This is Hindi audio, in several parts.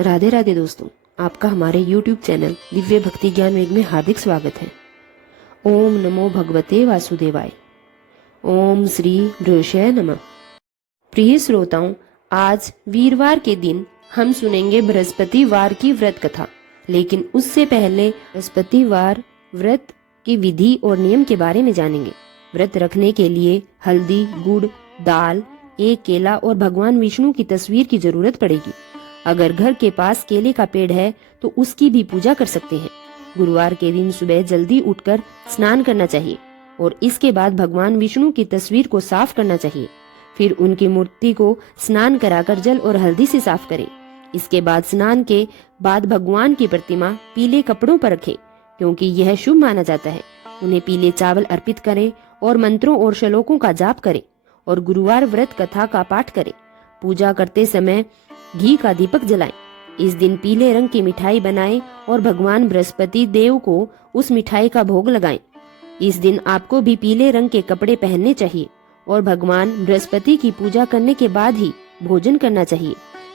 राधे राधे दोस्तों, आपका हमारे YouTube चैनल दिव्य भक्ति ज्ञान वेग में हार्दिक स्वागत है। ओम नमो भगवते वासुदेवाय। ओम श्री बृहस्पतये नमः। प्रिय श्रोताओं, आज वीरवार के दिन हम सुनेंगे बृहस्पतिवार की व्रत कथा। लेकिन उससे पहले बृहस्पतिवार व्रत की विधि और नियम के बारे में जानेंगे। व्रत रखने के लिए हल्दी, गुड़, दाल, एक केला और भगवान विष्णु की तस्वीर की जरूरत पड़ेगी। अगर घर के पास केले का पेड़ है तो उसकी भी पूजा कर सकते हैं। गुरुवार के दिन सुबह जल्दी उठकर स्नान करना चाहिए और इसके बाद भगवान विष्णु की तस्वीर को साफ करना चाहिए। फिर उनकी मूर्ति को स्नान कराकर जल और हल्दी से साफ करें। इसके बाद स्नान के बाद भगवान की प्रतिमा पीले कपड़ों पर रखें, क्योंकि यह शुभ माना जाता है। उन्हें पीले चावल अर्पित करें और मंत्रों और श्लोकों का जाप करें और गुरुवार व्रत कथा का पाठ करें। पूजा करते समय घी का दीपक जलाएं। इस दिन पीले रंग की मिठाई बनाएं और भगवान बृहस्पति देव को उस मिठाई का भोग लगाएं। इस दिन आपको भी पीले रंग के कपड़े पहनने चाहिए और भगवान बृहस्पति की पूजा करने के बाद ही भोजन करना चाहिए।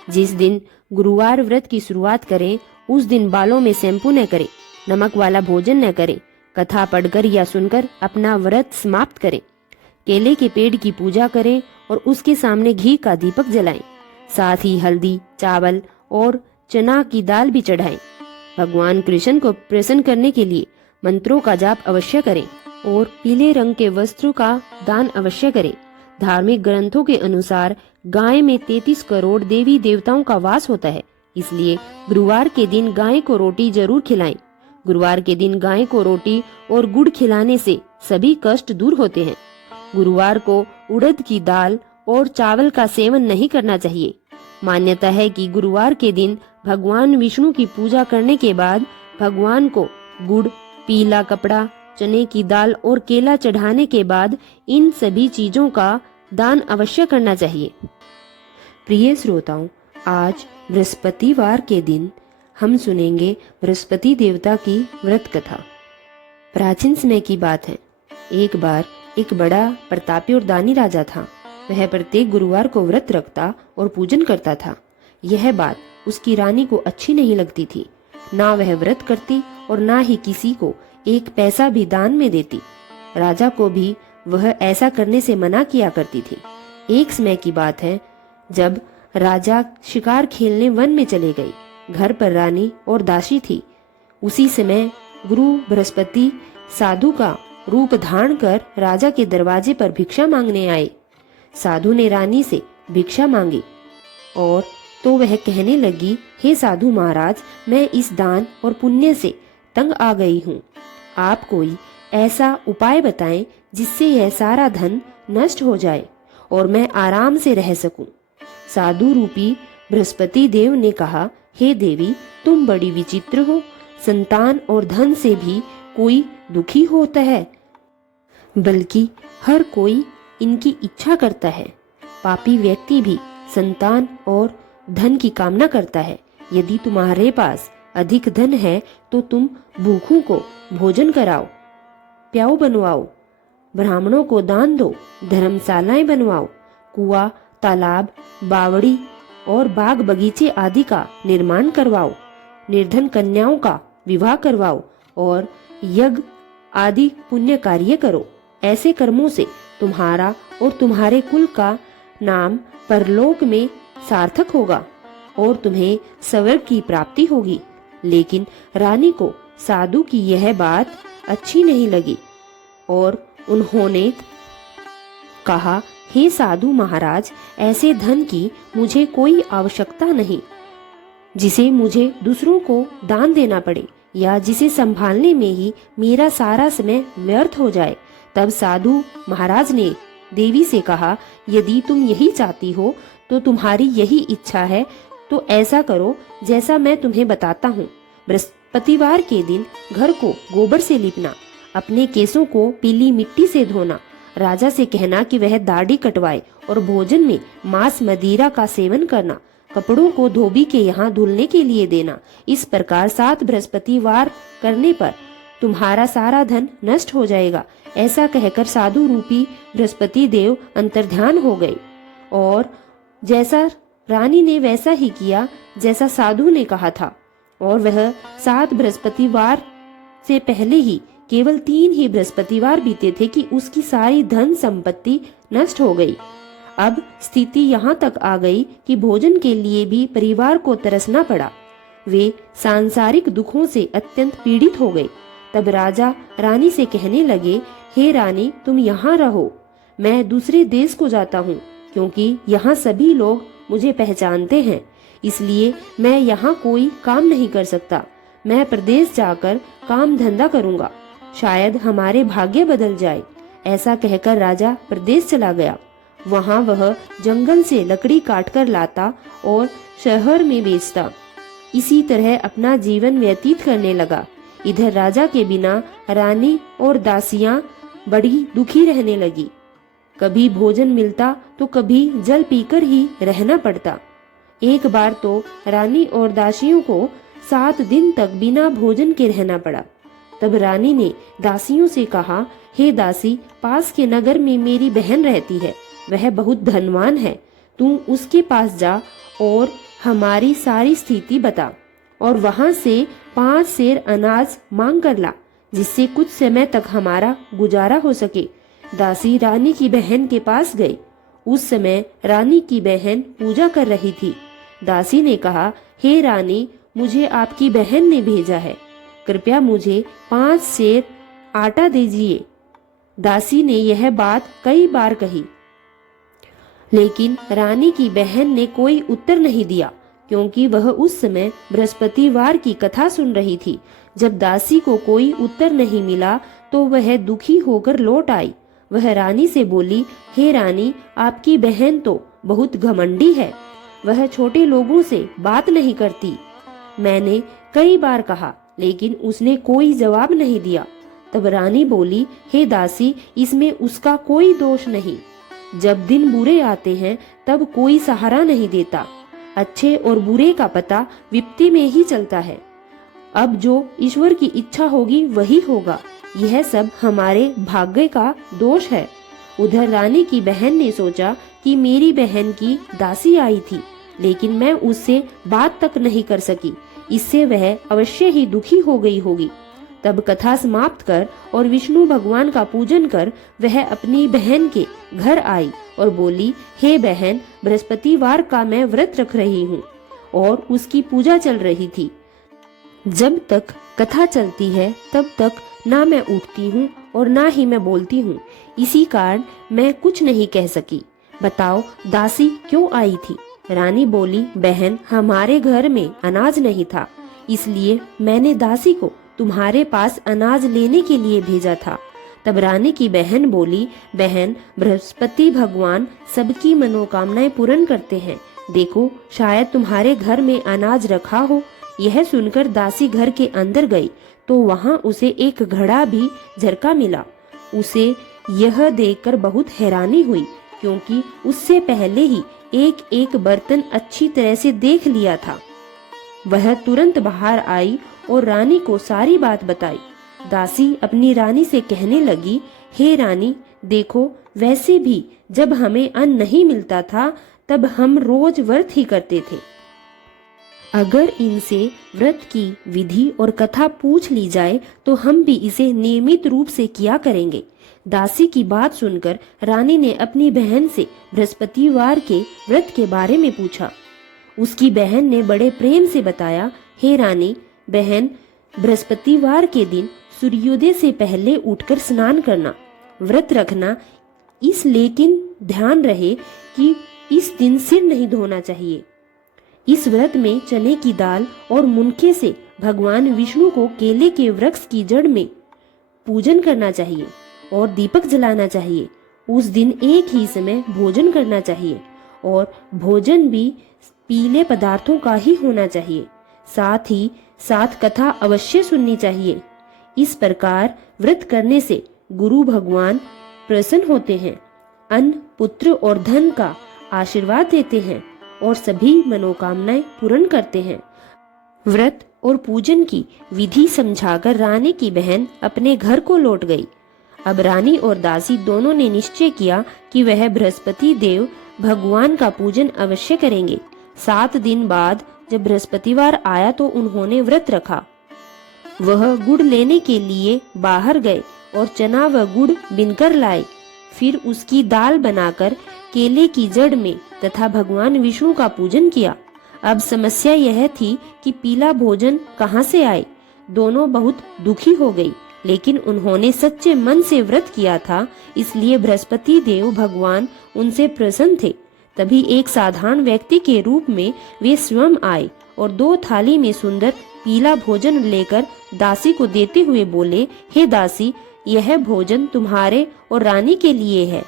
जिस दिन गुरुवार व्रत की शुरुआत करें उस दिन बालों में शैम्पू न करें, नमक वाला भोजन न करें, कथा पढ़कर या सुनकर अपना व्रत समाप्त करें। केले के पेड़ की पूजा करें और उसके सामने घी का दीपक जलाएं। साथ ही हल्दी, चावल और चना की दाल भी चढ़ाएं। भगवान कृष्ण को प्रसन्न करने के लिए मंत्रों का जाप अवश्य करें और पीले रंग के वस्त्रों का दान अवश्य करें। धार्मिक ग्रंथों के अनुसार गाय में 33 करोड़ देवी देवताओं का वास होता है, इसलिए गुरुवार के दिन गाय को रोटी जरूर खिलाएं। गुरुवार के दिन गाय को रोटी और गुड़ खिलाने से सभी कष्ट दूर होते हैं। गुरुवार को उड़द की दाल और चावल का सेवन नहीं करना चाहिए। मान्यता है कि गुरुवार के दिन भगवान विष्णु की पूजा करने के बाद भगवान को गुड़, पीला कपड़ा, चने की दाल और केला चढ़ाने के बाद इन सभी चीजों का दान अवश्य करना चाहिए। प्रिय श्रोताओं, आज बृहस्पतिवार के दिन हम सुनेंगे बृहस्पति देवता की व्रत कथा। प्राचीन समय की बात है। एक बार एक बड़ा प्रतापी और दानी राजा था। वह प्रत्येक गुरुवार को व्रत रखता और पूजन करता था। यह बात उसकी रानी को अच्छी नहीं लगती थी। ना वह व्रत करती और ना ही किसी को एक पैसा भी दान में देती। राजा को भी वह ऐसा करने से मना किया करती थी। एक समय की बात है जब राजा शिकार खेलने वन में चले गए। घर पर रानी और दासी थी। उसी समय गुरु बृहस्पति साधु का रूप धारण कर राजा के दरवाजे पर भिक्षा मांगने आए। साधु ने रानी से भिक्षा मांगी और तो वह कहने लगी, हे साधु महाराज, मैं इस दान और पुण्य से तंग आ गई हूँ। आप कोई ऐसा उपाय बताएं जिससे यह सारा धन नष्ट हो जाए और मैं आराम से रह सकूं। साधु रूपी बृहस्पति देव ने कहा, हे देवी, तुम बड़ी विचित्र हो। संतान और धन से भी कोई दुखी होता है, बल्कि हर कोई इनकी इच्छा करता है। पापी व्यक्ति भी संतान और धन की कामना करता है। यदि तुम्हारे पास अधिक धन है तो तुम भूखों को भोजन कराओ, प्याऊ बनवाओ, ब्राह्मणों को दान दो, धर्मशालाएं बनवाओ, कुआं, तालाब, बावड़ी और बाग बगीचे आदि का निर्माण करवाओ, निर्धन कन्याओं का विवाह करवाओ और यज्ञ आदि पुण्य कार्य करो। ऐसे कर्मों से तुम्हारा और तुम्हारे कुल का नाम परलोक में सार्थक होगा और तुम्हें स्वर्ग की प्राप्ति होगी। लेकिन रानी को साधु की यह बात अच्छी नहीं लगी और उन्होंने कहा, हे साधु महाराज, ऐसे धन की मुझे कोई आवश्यकता नहीं जिसे मुझे दूसरों को दान देना पड़े या जिसे संभालने में ही मेरा सारा समय व्यर्थ हो जाए। तब साधु महाराज ने देवी से कहा, यदि तुम यही चाहती हो तो तुम्हारी यही इच्छा है तो ऐसा करो जैसा मैं तुम्हें बताता हूँ। बृहस्पतिवार के दिन घर को गोबर से लीपना, अपने केसों को पीली मिट्टी से धोना, राजा से कहना कि वह दाढ़ी कटवाए और भोजन में मांस मदिरा का सेवन करना, कपड़ों को धोबी के यहाँ धुलने के लिए देना। इस प्रकार 7 बृहस्पतिवार करने पर तुम्हारा सारा धन नष्ट हो जाएगा। ऐसा कहकर साधु रूपी बृहस्पति देव अंतर्ध्यान हो गए और जैसा रानी ने वैसा ही किया। जैसा साधु ने कहा था, और वह 7 बृहस्पतिवार से पहले ही केवल 3 ही बृहस्पतिवार बीते थे कि उसकी सारी धन संपत्ति नष्ट हो गई। अब स्थिति यहाँ तक आ गई कि भोजन के लिए भी परिवार को तरसना पड़ा। वे सांसारिक दुखों से अत्यंत पीड़ित हो गए। तब राजा रानी से कहने लगे, हे रानी, तुम यहाँ रहो, मैं दूसरे देश को जाता हूँ, क्योंकि यहाँ सभी लोग मुझे पहचानते हैं, इसलिए मैं यहाँ कोई काम नहीं कर सकता। मैं प्रदेश जाकर काम धंधा करूँगा, शायद हमारे भाग्य बदल जाए। ऐसा कहकर राजा प्रदेश चला गया। वहाँ वह जंगल से लकड़ी काटकर लाता और शहर में बेचता। इसी तरह अपना जीवन व्यतीत करने लगा। इधर राजा के बिना रानी और दासियां बड़ी दुखी रहने लगी। कभी भोजन मिलता तो कभी जल पीकर ही रहना पड़ता। एक बार तो रानी और दासियों को 7 दिन तक बिना भोजन के रहना पड़ा। तब रानी ने दासियों से कहा, हे दासी, पास के नगर में मेरी बहन रहती है, वह बहुत धनवान है, तू उसके पास जा और हमारी सारी स्थिति बता और वहां से 5 सेर अनाज मांग कर ला, जिससे कुछ समय तक हमारा गुजारा हो सके। दासी रानी की बहन के पास गई। उस समय रानी की बहन पूजा कर रही थी। दासी ने कहा, हे रानी, मुझे आपकी बहन ने भेजा है, कृपया मुझे 5 सेर आटा दीजिए। दासी ने यह बात कई बार कही, लेकिन रानी की बहन ने कोई उत्तर नहीं दिया, क्योंकि वह उस समय बृहस्पतिवार की कथा सुन रही थी। जब दासी को कोई उत्तर नहीं मिला तो वह दुखी होकर लौट आई। वह रानी से बोली, हे रानी, आपकी बहन तो बहुत घमंडी है, वह छोटे लोगों से बात नहीं करती। मैंने कई बार कहा, लेकिन उसने कोई जवाब नहीं दिया। तब रानी बोली, हे दासी, इसमें उसका कोई दोष नहीं। जब दिन बुरे आते हैं तब कोई सहारा नहीं देता। अच्छे और बुरे का पता विपत्ति में ही चलता है। अब जो ईश्वर की इच्छा होगी वही होगा। यह सब हमारे भाग्य का दोष है। उधर रानी की बहन ने सोचा कि मेरी बहन की दासी आई थी, लेकिन मैं उससे बात तक नहीं कर सकी, इससे वह अवश्य ही दुखी हो गई होगी। तब कथा समाप्त कर और विष्णु भगवान का पूजन कर वह अपनी बहन के घर आई और बोली, हे बहन, बृहस्पतिवार का मैं व्रत रख रही हूँ और उसकी पूजा चल रही थी। जब तक कथा चलती है तब तक ना मैं उठती हूँ और ना ही मैं बोलती हूँ, इसी कारण मैं कुछ नहीं कह सकी। बताओ दासी क्यों आई थी? रानी बोली, बहन, हमारे घर में अनाज नहीं था, इसलिए मैंने दासी को तुम्हारे पास अनाज लेने के लिए भेजा था। तब रानी की बहन बोली, बहन, बृहस्पति भगवान सबकी मनोकामनाएं पूर्ण करते हैं, देखो शायद तुम्हारे घर में अनाज रखा हो। यह सुनकर दासी घर के अंदर गई तो वहां उसे एक घड़ा भी झरका मिला। उसे यह देखकर बहुत हैरानी हुई, क्योंकि उससे पहले ही एक एक बर्तन अच्छी तरह से देख लिया था। वह तुरंत बाहर आई और रानी को सारी बात बताई। दासी अपनी रानी से कहने लगी, हे रानी, देखो, वैसे भी जब हमें अन्न नहीं मिलता था तब हम रोज व्रत ही करते थे। अगर इनसे व्रत की विधि और कथा पूछ ली जाए तो हम भी इसे नियमित रूप से किया करेंगे। दासी की बात सुनकर रानी ने अपनी बहन से बृहस्पतिवार के व्रत के बारे में पूछा। उसकी बहन ने बड़े प्रेम से बताया, हे रानी, बहन, बृहस्पतिवार के दिन सूर्योदय से पहले उठकर स्नान करना, व्रत रखना, लेकिन ध्यान रहे कि इस दिन सिर नहीं धोना चाहिए। इस व्रत में चने की दाल और मुनके से भगवान विष्णु को केले के वृक्ष की जड़ में पूजन करना चाहिए और दीपक जलाना चाहिए। उस दिन एक ही समय भोजन करना चाहिए और भोजन भी पीले पदार्थों का ही होना चाहिए। साथ ही साथ कथा अवश्य सुननी चाहिए। इस प्रकार व्रत करने से गुरु भगवान प्रसन्न होते हैं, अन्न, पुत्र और धन का आशीर्वाद देते हैं और सभी मनोकामनाएं पूर्ण करते हैं। व्रत और पूजन की विधि समझाकर रानी की बहन अपने घर को लौट गई। अब रानी और दासी दोनों ने निश्चय किया कि वह बृहस्पति देव भगवान का पूजन अवश्य करेंगे। 7 दिन बाद जब बृहस्पतिवार आया तो उन्होंने व्रत रखा। वह गुड़ लेने के लिए बाहर गए और चना व गुड़ बिनकर लाए। फिर उसकी दाल बनाकर केले की जड़ में तथा भगवान विष्णु का पूजन किया। अब समस्या यह थी कि पीला भोजन कहाँ से आए। दोनों बहुत दुखी हो गई, लेकिन उन्होंने सच्चे मन से व्रत किया था, इसलिए बृहस्पति देव भगवान उनसे प्रसन्न थे। तभी एक साधारण व्यक्ति के रूप में वे स्वयं आए और 2 थाली में सुंदर पीला भोजन लेकर दासी को देते हुए बोले, हे दासी, यह भोजन तुम्हारे और रानी के लिए है,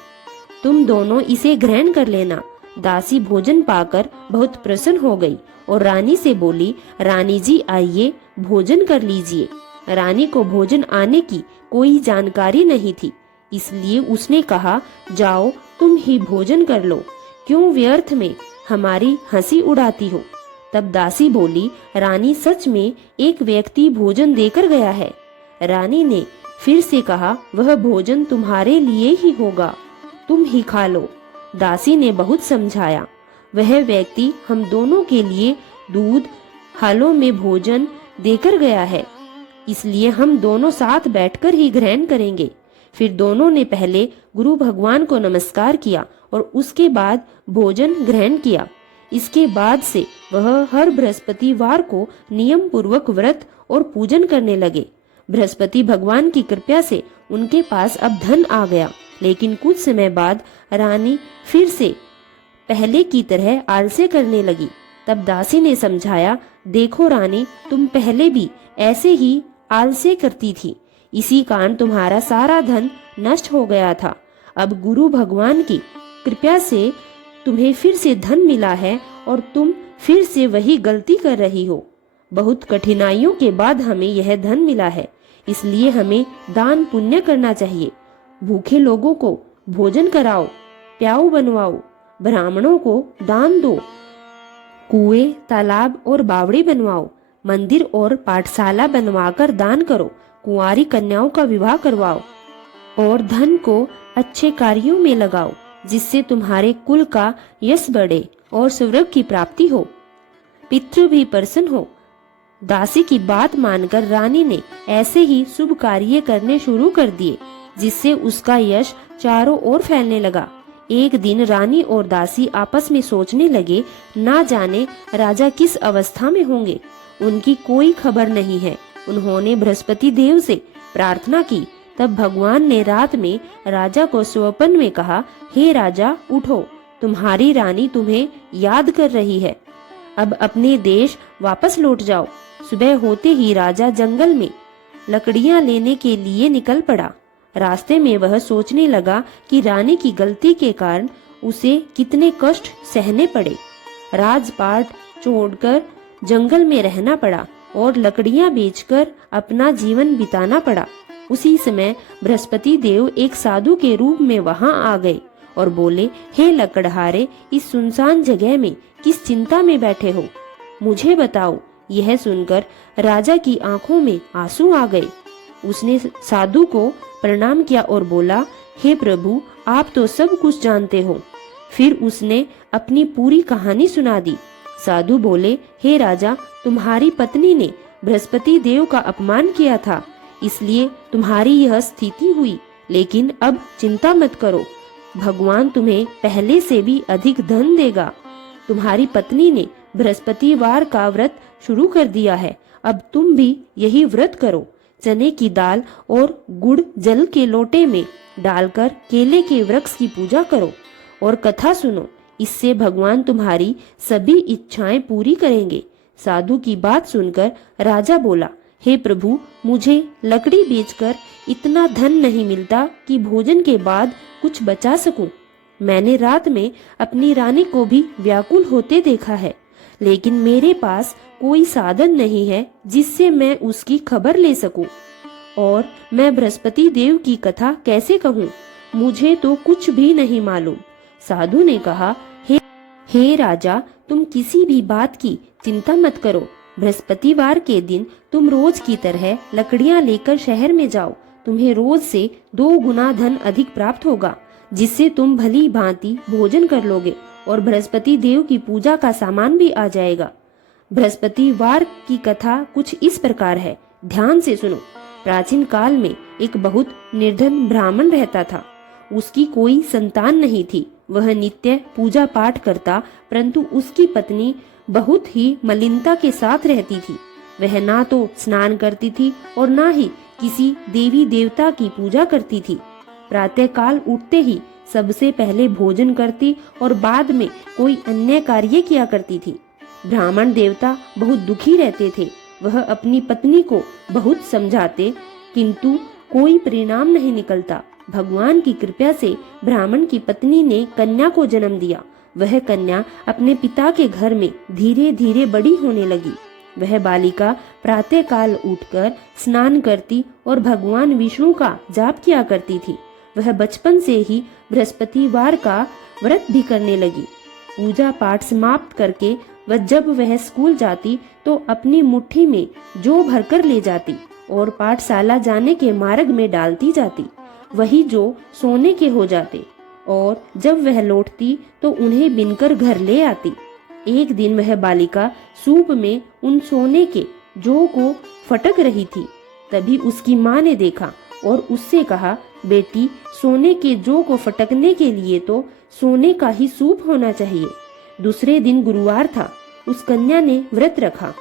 तुम दोनों इसे ग्रहण कर लेना। दासी भोजन पाकर बहुत प्रसन्न हो गई और रानी से बोली, रानी जी आइए, भोजन कर लीजिए। रानी को भोजन आने की कोई जानकारी नहीं थी, इसलिए उसने कहा, जाओ तुम ही भोजन कर लो, क्यों व्यर्थ में हमारी हंसी उड़ाती हो। तब दासी बोली, रानी सच में एक व्यक्ति भोजन देकर गया है। रानी ने फिर से कहा, वह भोजन तुम्हारे लिए ही होगा, तुम ही खा लो। दासी ने बहुत समझाया, वह व्यक्ति हम दोनों के लिए दूध हालों में भोजन देकर गया है, इसलिए हम दोनों साथ बैठकर ही ग्रहण करेंगे। फिर दोनों ने पहले गुरु भगवान को नमस्कार किया और उसके बाद भोजन ग्रहण किया। इसके बाद से वह हर बृहस्पतिवार को नियम पूर्वक व्रत और पूजन करने लगे। बृहस्पति भगवान की कृपा से उनके पास अब धन आ गया, लेकिन कुछ समय बाद रानी फिर से पहले की तरह आलस्य करने लगी। तब दासी ने समझाया, देखो रानी, तुम पहले भी ऐसे ही आलस्य करती थी, इसी कारण तुम्हारा सारा धन नष्ट हो गया था। अब गुरु भगवान की कृपा से तुम्हें फिर से धन मिला है और तुम फिर से वही गलती कर रही हो। बहुत कठिनाइयों के बाद हमें यह धन मिला है, इसलिए हमें दान पुण्य करना चाहिए। भूखे लोगों को भोजन कराओ, प्याऊ बनवाओ, ब्राह्मणों को दान दो, कुएं, तालाब और बावड़ी बनवाओ, मंदिर और पाठशाला बनवाकर दान करो, कुंवारी कन्याओं का विवाह करवाओ और धन को अच्छे कार्यों में लगाओ, जिससे तुम्हारे कुल का यश बढ़े और स्वर्ग की प्राप्ति हो, पितृ भी प्रसन्न हो। दासी की बात मानकर रानी ने ऐसे ही शुभ कार्य करने शुरू कर दिए, जिससे उसका यश चारों ओर फैलने लगा। एक दिन रानी और दासी आपस में सोचने लगे, ना जाने राजा किस अवस्था में होंगे, उनकी कोई खबर नहीं है। उन्होंने बृहस्पति देव से प्रार्थना की। तब भगवान ने रात में राजा को स्वप्न में कहा, हे राजा उठो, तुम्हारी रानी तुम्हें याद कर रही है, अब अपने देश वापस लौट जाओ। सुबह होते ही राजा जंगल में लकड़ियां लेने के लिए निकल पड़ा। रास्ते में वह सोचने लगा कि रानी की गलती के कारण उसे कितने कष्ट सहने पड़े। राजपाट छोड़कर जंगल में रहना पड़ा और लकड़ियां बेचकर अपना जीवन बिताना पड़ा। उसी समय बृहस्पति देव एक साधु के रूप में वहां आ गए और बोले, हे लकड़हारे, इस सुनसान जगह में किस चिंता में बैठे हो, मुझे बताओ। यह सुनकर राजा की आंखों में आंसू आ गए। उसने साधु को प्रणाम किया और बोला, हे प्रभु, आप तो सब कुछ जानते हो। फिर उसने अपनी पूरी कहानी सुना दी। साधु बोले, हे राजा, तुम्हारी पत्नी ने बृहस्पति देव का अपमान किया था, इसलिए तुम्हारी यह स्थिति हुई, लेकिन अब चिंता मत करो, भगवान तुम्हें पहले से भी अधिक धन देगा। तुम्हारी पत्नी ने बृहस्पतिवार का व्रत शुरू कर दिया है, अब तुम भी यही व्रत करो। चने की दाल और गुड़ जल के लोटे में डालकर केले के वृक्ष की पूजा करो और कथा सुनो, इससे भगवान तुम्हारी सभी इच्छाएं पूरी करेंगे। साधु की बात सुनकर राजा बोला, हे प्रभु, मुझे लकड़ी बेचकर इतना धन नहीं मिलता कि भोजन के बाद कुछ बचा सकूं। मैंने रात में अपनी रानी को भी व्याकुल होते देखा है, लेकिन मेरे पास कोई साधन नहीं है जिससे मैं उसकी खबर ले सकूं, और मैं बृहस्पति देव की कथा कैसे कहूं, मुझे तो कुछ भी नहीं मालूम। साधु ने कहा, हे राजा, तुम किसी भी बात की चिंता मत करो। बृहस्पतिवार के दिन तुम रोज की तरह लकड़ियां लेकर शहर में जाओ, तुम्हें रोज से 2 गुना धन अधिक प्राप्त होगा, जिससे तुम भली भांति भोजन कर लोगे और बृहस्पति देव की पूजा का सामान भी आ जाएगा। बृहस्पतिवार की कथा कुछ इस प्रकार है, ध्यान से सुनो। प्राचीन काल में एक बहुत निर्धन ब्राह्मण रहता था। उसकी कोई संतान नहीं थी। वह नित्य पूजा पाठ करता, परंतु उसकी पत्नी बहुत ही मलिनता के साथ रहती थी। वह ना तो स्नान करती थी और ना ही किसी देवी देवता की पूजा करती थी। प्रातः काल उठते ही सबसे पहले भोजन करती और बाद में कोई अन्य कार्य किया करती थी। ब्राह्मण देवता बहुत दुखी रहते थे। वह अपनी पत्नी को बहुत समझाते, किंतु कोई परिणाम नहीं निकलता। भगवान की कृपा से ब्राह्मण की पत्नी ने कन्या को जन्म दिया। वह कन्या अपने पिता के घर में धीरे धीरे बड़ी होने लगी। वह बालिका प्रातः काल उठकर स्नान करती और भगवान विष्णु का जाप किया करती थी। वह बचपन से ही बृहस्पतिवार का व्रत भी करने लगी। पूजा पाठ समाप्त करके जब वह स्कूल जाती तो अपनी मुट्ठी में जौ भरकर ले जाती और पाठशाला जाने के मार्ग में डालती जाती। वही जौ सोने के हो जाते और जब वह लौटती तो उन्हें बिनकर घर ले आती। एक दिन वह बालिका सूप में उन सोने के जौ को फटक रही थी। तभी उसकी माँ ने देखा और उससे कहा, बेटी, सोने के जौ को फटकने के लिए तो सोने का ही सूप होना चाहिए। दूसरे दिन गुरुवार था। उस कन्या ने व्रत रखा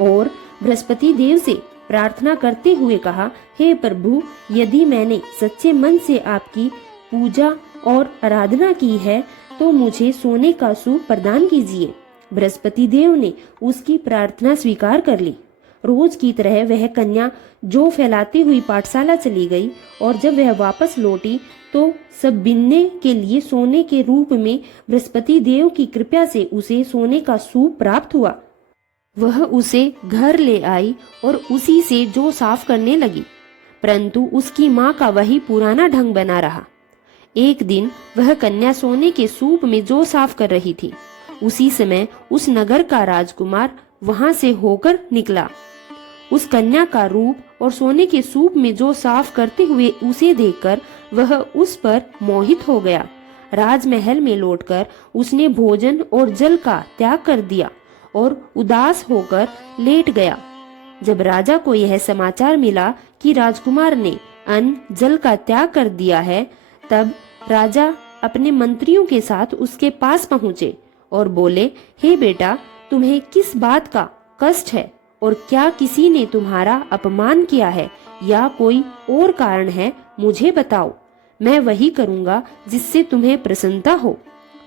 और बृहस्पति देव से प्रार्थना करते हुए कहा, हे प्रभु, यदि मैंने सच्चे मन से आपकी पूजा और आराधना की है तो मुझे सोने का सूप प्रदान कीजिए। बृहस्पति देव ने उसकी प्रार्थना स्वीकार कर ली। रोज की तरह वह कन्या जौ फैलाती हुई पाठशाला चली गई और जब वह वापस लौटी तो सब बिनने के लिए सोने के रूप में बृहस्पति देव की कृपा से उसे सोने का सूप प्राप्त हुआ। वह उसे घर ले आई और उसी से जौ साफ करने लगी, परंतु उसकी माँ का वही पुराना ढंग बना रहा। एक दिन वह कन्या सोने के सूप में जौ साफ कर रही थी। उसी समय उस नगर का राजकुमार वहां से होकर निकला। उस कन्या का रूप और सोने के सूप में जौ साफ करते हुए उसे देखकर वह उस पर मोहित हो गया। राजमहल में लौटकर उसने भोजन और जल का त्याग कर दिया और उदास होकर लेट गया। जब राजा को यह समाचार मिला कि राजकुमार ने अन्न जल का त्याग कर दिया है, तब राजा अपने मंत्रियों के साथ उसके पास पहुंचे और बोले, हे बेटा, तुम्हें किस बात का कष्ट है और क्या किसी ने तुम्हारा अपमान किया है या कोई और कारण है? मुझे बताओ, मैं वही करूंगा जिससे तुम्हें प्रसन्नता हो।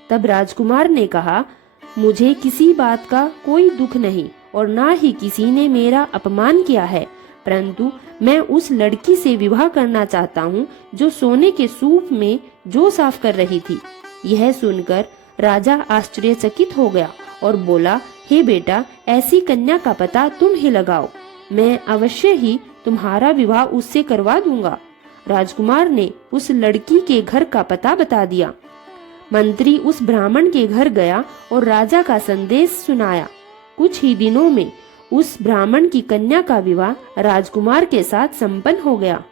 तब राजकुमार ने कहा, मुझे किसी बात का कोई दुख नहीं और ना ही किसी ने मेरा अपमान किया है, परंतु मैं उस लड़की से विवाह करना चाहता हूँ जो सोने के सूप में जौ साफ कर रही थी। यह सुनकर राजा आश्चर्यचकित हो गया और बोला, हे बेटा, ऐसी कन्या का पता तुम ही लगाओ, मैं अवश्य ही तुम्हारा विवाह उससे करवा दूंगा। राजकुमार ने उस लड़की के घर का पता बता दिया। मंत्री उस ब्राह्मण के घर गया और राजा का संदेश सुनाया। कुछ ही दिनों में उस ब्राह्मण की कन्या का विवाह राजकुमार के साथ संपन्न हो गया।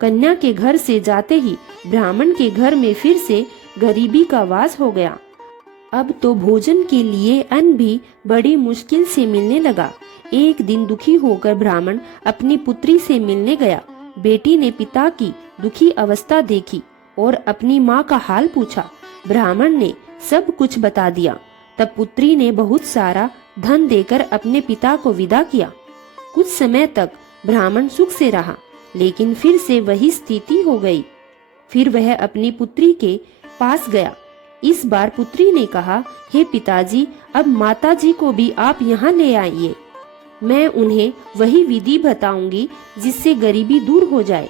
कन्या के घर से जाते ही ब्राह्मण के घर में फिर से गरीबी का वास हो गया। अब तो भोजन के लिए अन्न भी बड़ी मुश्किल से मिलने लगा। एक दिन दुखी होकर ब्राह्मण अपनी पुत्री से मिलने गया। बेटी ने पिता की दुखी अवस्था देखी और अपनी माँ का हाल पूछा। ब्राह्मण ने सब कुछ बता दिया। तब पुत्री ने बहुत सारा धन देकर अपने पिता को विदा किया। कुछ समय तक ब्राह्मण सुख से रहा, लेकिन फिर से वही स्थिति हो गई। फिर वह अपनी पुत्री के पास गया। इस बार पुत्री ने कहा, हे पिताजी, अब माताजी को भी आप यहाँ ले आइए। मैं उन्हें वही विधि बताऊंगी जिससे गरीबी दूर हो जाए।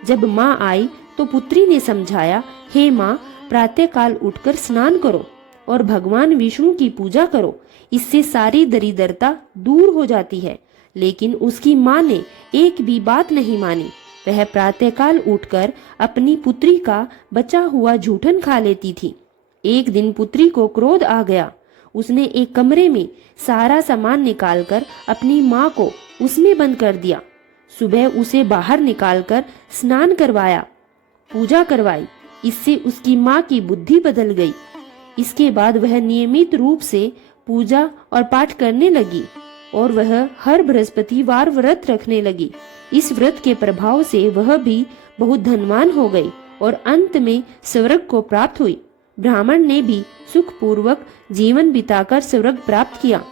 जब माँ आई तो पुत्री ने समझाया, हे माँ, प्रातःकाल उठकर स्नान करो और भगवान विष्णु की पूजा करो, इससे सारी दरिद्रता दूर हो जाती है। लेकिन उसकी माँ ने एक भी बात नहीं मानी। वह प्रातःकाल उठकर अपनी पुत्री का बचा हुआ जूठन खा लेती थी। एक दिन पुत्री को क्रोध आ गया। उसने एक कमरे में सारा सामान निकालकर अपनी माँ को उसमें बंद कर दिया। सुबह उसे बाहर निकालकर स्नान करवाया, पूजा करवाई। इससे उसकी माँ की बुद्धि बदल गई। इसके बाद वह नियमित रूप से पूजा और पाठ करने लगी और वह हर बृहस्पतिवार व्रत रखने लगी। इस व्रत के प्रभाव से वह भी बहुत धनवान हो गई और अंत में स्वर्ग को प्राप्त हुई। ब्राह्मण ने भी सुखपूर्वक जीवन बिताकर स्वर्ग प्राप्त किया।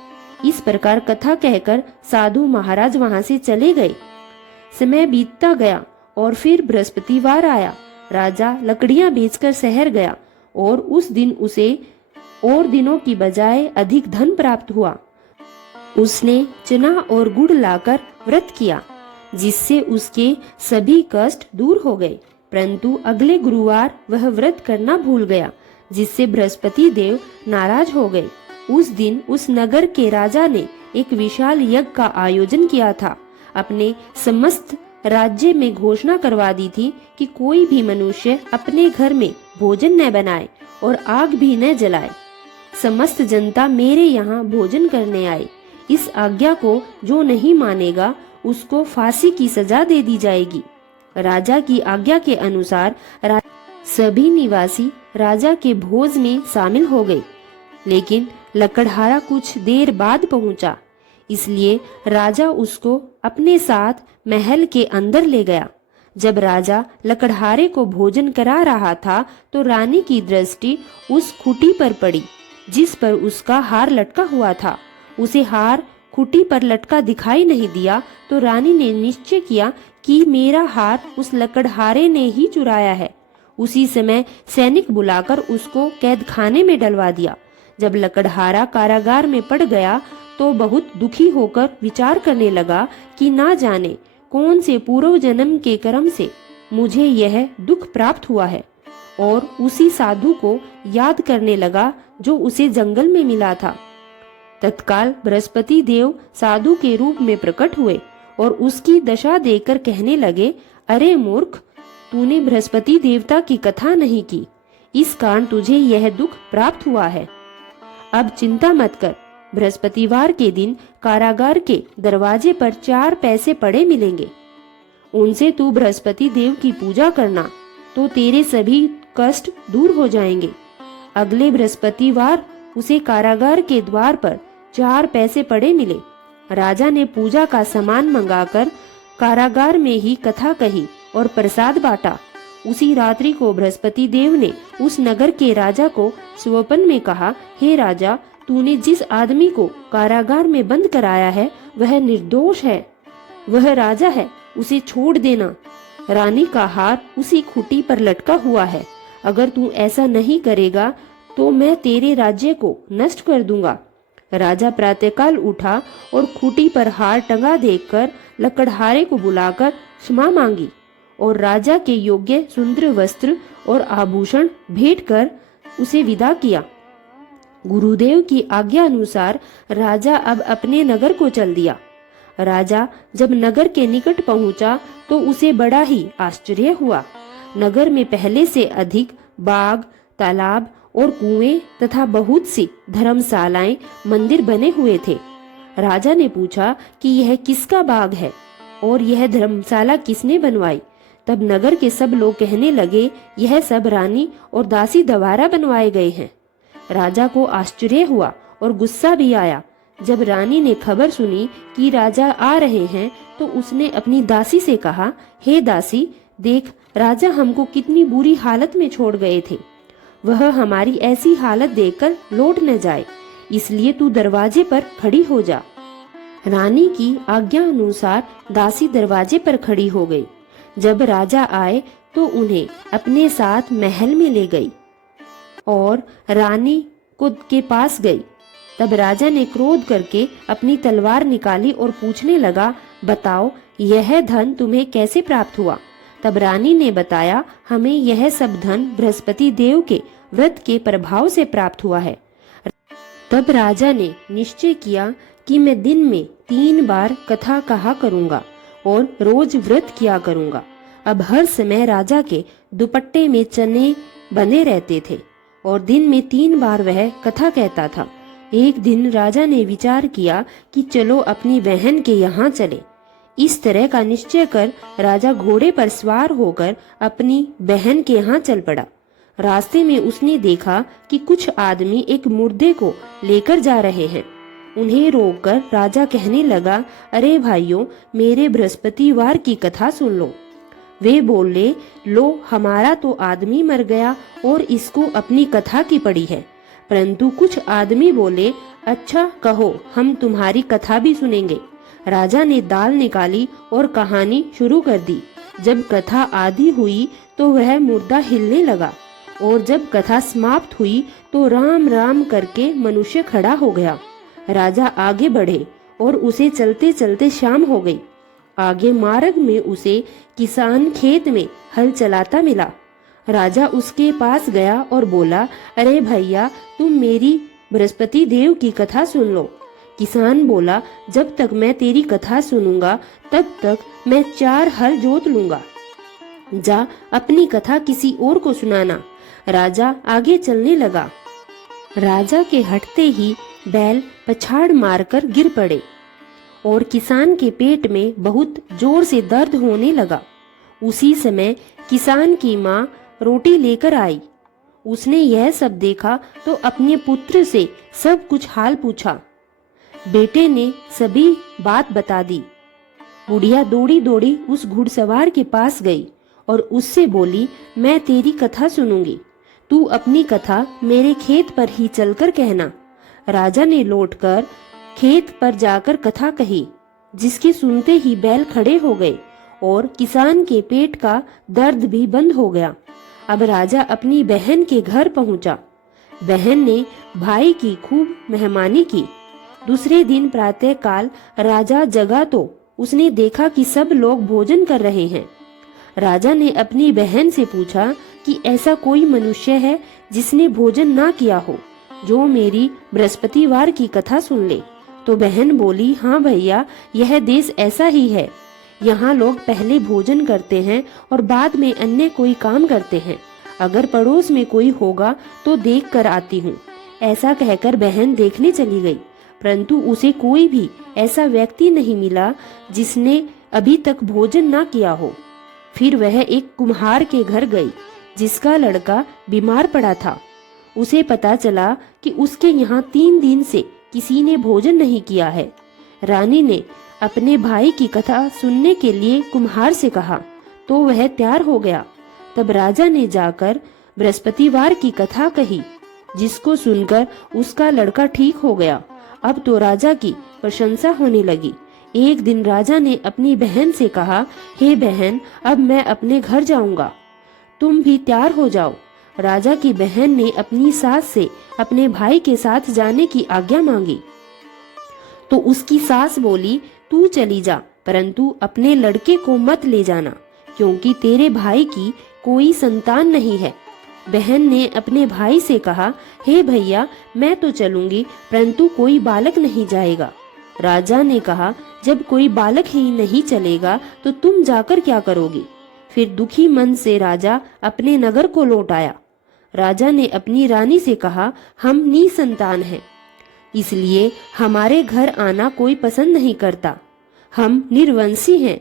इस प्रकार कथा कहकर साधु महाराज वहां से चले गए। समय बीतता गया और फिर बृहस्पतिवार आया। राजा लकड़ियां बेचकर शहर गया और उस दिन उसे और दिनों की बजाय अधिक धन प्राप्त हुआ। उसने चना और गुड़ लाकर व्रत किया, जिससे उसके सभी कष्ट दूर हो गए। परंतु अगले गुरुवार वह व्रत करना भूल गया, जिससे बृहस्पति देव नाराज हो गए। उस दिन उस नगर के राजा ने एक विशाल यज्ञ का आयोजन किया था। अपने समस्त राज्य में घोषणा करवा दी थी कि कोई भी मनुष्य अपने घर में भोजन न बनाए और आग भी न जलाए। समस्त जनता मेरे यहाँ भोजन करने आए। इस आज्ञा को जो नहीं मानेगा उसको फांसी की सजा दे दी जाएगी। राजा की आज्ञा के अनुसार सभी निवासी राजा के भोज में शामिल हो गए, लेकिन लकड़हारा कुछ देर बाद पहुंचा, इसलिए राजा उसको अपने साथ महल के अंदर ले गया। जब राजा लकड़हारे को भोजन करा रहा था तो रानी की दृष्टि उस खूंटी पर पड़ी जिस पर उसका हार लटका हुआ था। उसे हार खूंटी पर लटका दिखाई नहीं दिया तो रानी ने निश्चय किया कि मेरा हार उस लकड़हारे ने ही चुराया है। उसी समय सैनिक बुलाकर उसको कैद खाने में डलवा दिया। जब लकड़हारा कारागार में पड़ गया तो बहुत दुखी होकर विचार करने लगा कि ना जाने कौन से पूर्व जन्म के कर्म से मुझे यह दुख प्राप्त हुआ है, और उसी साधु को याद करने लगा जो उसे जंगल में मिला था। तत्काल बृहस्पति देव साधु के रूप में प्रकट हुए और उसकी दशा देखकर कहने लगे, अरे मूर्ख, तूने बृहस्पति देवता की कथा नहीं की, इस कारण तुझे यह दुख प्राप्त हुआ है। अब चिंता मत कर, बृहस्पतिवार के दिन कारागार के दरवाजे पर 4 पैसे पड़े मिलेंगे। उनसे तू बृहस्पति देव की पूजा करना तो तेरे सभी कष्ट दूर हो जाएंगे। अगले बृहस्पतिवार उसे कारागार के द्वार पर 4 पैसे पड़े मिले। राजा ने पूजा का सामान मंगाकर कारागार में ही कथा कही और प्रसाद बांटा। उसी रात्रि को बृहस्पति देव ने उस नगर के राजा को स्वप्न में कहा, हे राजा, तूने जिस आदमी को कारागार में बंद कराया है वह निर्दोष है, वह राजा है, उसे छोड़ देना। रानी का हार उसी खूंटी पर लटका हुआ है। अगर तू ऐसा नहीं करेगा तो मैं तेरे राज्य को नष्ट कर दूंगा। राजा प्रातःकाल उठा और खूंटी पर हार टंगा देखकर लकड़हारे को बुलाकर क्षमा मांगी और राजा के योग्य सुंदर वस्त्र और आभूषण भेंट कर उसे विदा किया। गुरुदेव की आज्ञा अनुसार राजा अब अपने नगर को चल दिया। राजा जब नगर के निकट पहुंचा तो उसे बड़ा ही आश्चर्य हुआ। नगर में पहले से अधिक बाग, तालाब और कुएं तथा बहुत सी धर्मशालाएं, मंदिर बने हुए थे। राजा ने पूछा कि यह किसका बाग है और यह धर्मशाला किसने बनवाई। तब नगर के सब लोग कहने लगे, यह सब रानी और दासी द्वारा बनवाए गए हैं। राजा को आश्चर्य हुआ और गुस्सा भी आया। जब रानी ने खबर सुनी कि राजा आ रहे हैं तो उसने अपनी दासी से कहा, हे दासी, देख, राजा हमको कितनी बुरी हालत में छोड़ गए थे। वह हमारी ऐसी हालत देखकर लौट न जाए, इसलिए तू दरवाजे पर खड़ी हो जा। रानी की आज्ञा अनुसार दासी दरवाजे पर खड़ी हो गई। जब राजा आए तो उन्हें अपने साथ महल में ले गई और रानी को के पास गई। तब राजा ने क्रोध करके अपनी तलवार निकाली और पूछने लगा, बताओ, यह धन तुम्हें कैसे प्राप्त हुआ। तब रानी ने बताया, हमें यह सब धन बृहस्पति देव के व्रत के प्रभाव से प्राप्त हुआ है। तब राजा ने निश्चय किया कि मैं दिन में 3 बार कथा कहा करूंगा और रोज व्रत किया करूंगा। अब हर समय राजा के दुपट्टे में चने बने रहते थे और दिन में 3 बार वह कथा कहता था। एक दिन राजा ने विचार किया कि चलो अपनी बहन के यहाँ चले। इस तरह का निश्चय कर राजा घोड़े पर सवार होकर अपनी बहन के यहाँ चल पड़ा। रास्ते में उसने देखा कि कुछ आदमी एक मुर्दे को लेकर जा रहे हैं। उन्हें रोककर राजा कहने लगा, अरे भाइयों, मेरे बृहस्पतिवार की कथा सुन लो। वे बोले, लो, हमारा तो आदमी मर गया और इसको अपनी कथा की पड़ी है। परंतु कुछ आदमी बोले, अच्छा कहो, हम तुम्हारी कथा भी सुनेंगे। राजा ने दाल निकाली और कहानी शुरू कर दी। जब कथा आधी हुई तो वह मुर्दा हिलने लगा और जब कथा समाप्त हुई तो राम राम करके मनुष्य खड़ा हो गया। राजा आगे बढ़े और उसे चलते चलते शाम हो गई। आगे मार्ग में उसे किसान खेत में हल चलाता मिला। राजा उसके पास गया और बोला, अरे भैया, तुम मेरी बृहस्पति देव की कथा सुन लो। किसान बोला, जब तक मैं तेरी कथा सुनूंगा तब तक मैं 4 हल जोत लूंगा। जा अपनी कथा किसी और को सुनाना। राजा आगे चलने लगा। राजा के हटते ही बैल पछाड़ मारकर गिर पड़े और किसान के पेट में बहुत जोर से दर्द होने लगा। उसी समय किसान की माँ रोटी लेकर आई। उसने यह सब देखा तो अपने पुत्र से सब कुछ हाल पूछा। बेटे ने सभी बात बता दी। बुढ़िया दौड़ी दौड़ी उस घुड़सवार के पास गई और उससे बोली, मैं तेरी कथा सुनूंगी, तू अपनी कथा मेरे खेत पर ही चलकर कहना। राजा ने लौटकर खेत पर जाकर कथा कही, जिसके सुनते ही बैल खड़े हो गए और किसान के पेट का दर्द भी बंद हो गया। अब राजा अपनी बहन के घर पहुंचा। बहन ने भाई की खूब मेहमानी की। दूसरे दिन प्रातः काल राजा जगा तो उसने देखा कि सब लोग भोजन कर रहे हैं। राजा ने अपनी बहन से पूछा कि ऐसा कोई मनुष्य है जिसने भोजन ना किया हो, जो मेरी बृहस्पतिवार की कथा सुन ले। तो बहन बोली, हाँ भैया, यह देश ऐसा ही है। यहाँ लोग पहले भोजन करते हैं और बाद में अन्य कोई काम करते हैं। अगर पड़ोस में कोई होगा तो देख कर आती हूँ। ऐसा कहकर बहन देखने चली गई, परंतु उसे कोई भी ऐसा व्यक्ति नहीं मिला जिसने अभी तक भोजन ना किया हो। फिर वह एक कुम्हार के घर गई, जिसका लड़का बीमार पड़ा था। उसे पता चला कि उसके यहाँ 3 दिन से किसी ने भोजन नहीं किया है। रानी ने अपने भाई की कथा सुनने के लिए कुम्हार से कहा तो वह तैयार हो गया। तब राजा ने जाकर बृहस्पतिवार की कथा कही, जिसको सुनकर उसका लड़का ठीक हो गया। अब तो राजा की प्रशंसा होने लगी। एक दिन राजा ने अपनी बहन से कहा, हे बहन, अब मैं अपने घर जाऊंगा, तुम भी तैयार हो जाओ। राजा की बहन ने अपनी सास से अपने भाई के साथ जाने की आज्ञा मांगी तो उसकी सास बोली, तू चली जा, परंतु अपने लड़के को मत ले जाना, क्योंकि तेरे भाई की कोई संतान नहीं है। बहन ने अपने भाई से कहा, हे भैया, मैं तो चलूंगी, परंतु कोई बालक नहीं जाएगा। राजा ने कहा, जब कोई बालक ही नहीं चलेगा तो तुम जाकर क्या करोगे? फिर दुखी मन से राजा अपने नगर को लौट आया। राजा ने अपनी रानी से कहा, हम निसंतान हैं, इसलिए हमारे घर आना कोई पसंद नहीं करता, हम निर्वंशी हैं।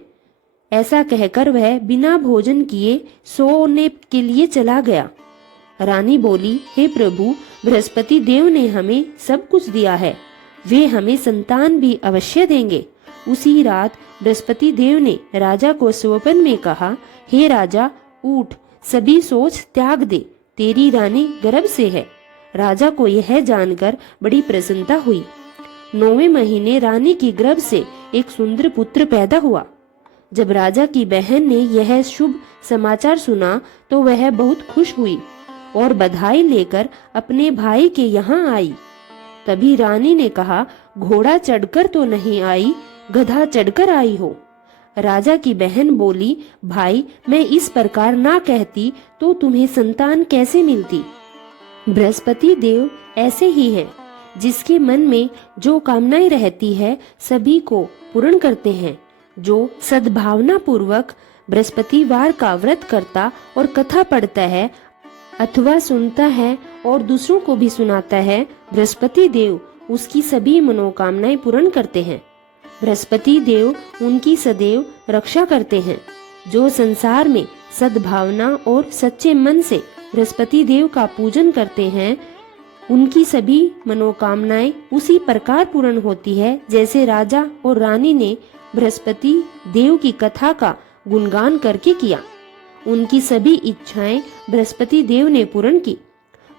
ऐसा कहकर वह बिना भोजन किए सोने के लिए चला गया। रानी बोली, हे प्रभु, बृहस्पति देव ने हमें सब कुछ दिया है, वे हमें संतान भी अवश्य देंगे। उसी रात बृहस्पति देव ने राजा को स्वप्न में कहा, हे राजा, उठ, सभी सोच त्याग दे, तेरी रानी गर्भ से है। राजा को यह जानकर बड़ी प्रसन्नता हुई। 9वें महीने रानी की गर्भ से एक सुंदर पुत्र पैदा हुआ। जब राजा की बहन ने यह शुभ समाचार सुना तो वह बहुत खुश हुई और बधाई लेकर अपने भाई के यहाँ आई। तभी रानी ने कहा, घोड़ा चढ़कर तो नहीं आई, गधा चढ़कर आई हो। राजा की बहन बोली, भाई, मैं इस प्रकार ना कहती तो तुम्हें संतान कैसे मिलती? बृहस्पति देव ऐसे ही है, जिसके मन में जो कामनाएं रहती है सभी को पूर्ण करते हैं। जो सद्भावना पूर्वक बृहस्पतिवार का व्रत करता और कथा पढ़ता है अथवा सुनता है और दूसरों को भी सुनाता है, बृहस्पति देव उसकी सभी मनोकामनाएं पूर्ण करते हैं। बृहस्पति देव उनकी सदैव रक्षा करते हैं। जो संसार में सद्भावना और सच्चे मन से बृहस्पति देव का पूजन करते हैं उनकी सभी मनोकामनाएं उसी प्रकार पूर्ण होती है जैसे राजा और रानी ने बृहस्पति देव की कथा का गुणगान करके किया। उनकी सभी इच्छाएं बृहस्पति देव ने पूर्ण की।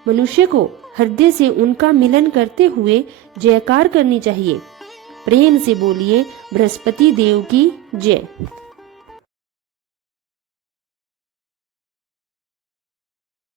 मनुष्य को हृदय से उनका मिलन करते हुए जयकार करनी चाहिए। प्रेम से बोलिए बृहस्पति देव की जय।